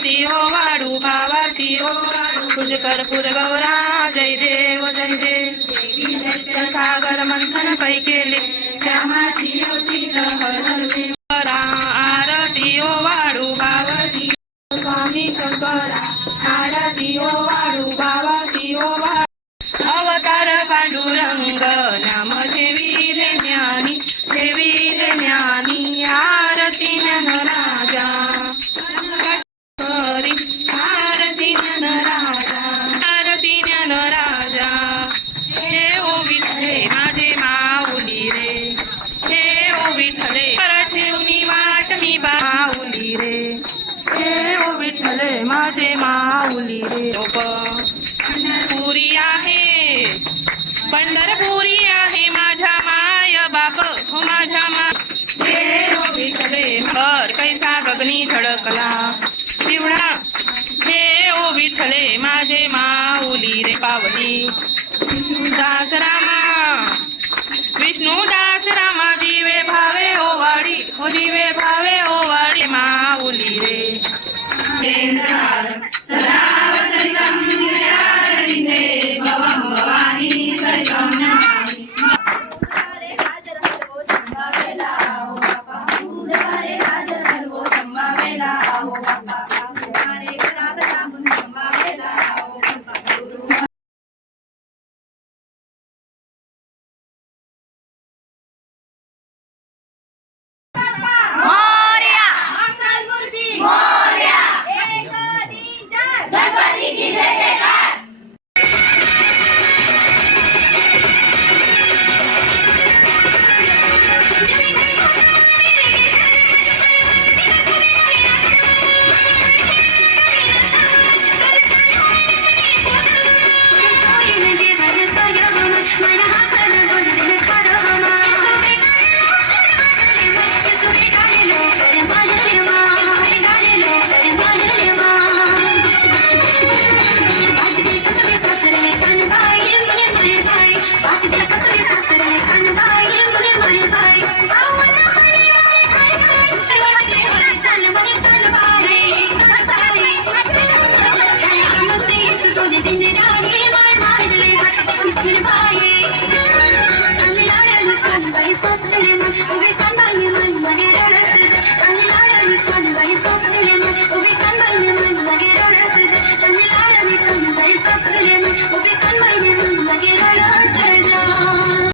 आरती हो वाढू भावाची हो पूज कर्पूर गौरा जय देव जय देव सागर मंथन पै केले श्यामाची आरती हो वाढू भावाची स्वामी शंकरा आरती हो वाढू भावाची हो अवतार पांडुरंग नाम ठेविले ज्ञानी ठेविले ज्ञानी आरती ज्ञानराजा हरी आरती ज्ञानराजा आरती ज्ञानराजा हे ओ विठले माझे माऊली रे हे ओ विठले ठेवणी वाट मी बाऊली रे हे ओ विठले माझे माऊली रे पुरी आहे पंढरपुरी आहे माझ्या माय बाप हो माझ्या विठले कर कैसा गगनी धडकला शिवणा हे ओ विठले माझे माऊली रे पावली विष्णुदास रामा दिवे भावे ओ वाडी हो दिवे भावे ओ वाडी माऊली रे Bye.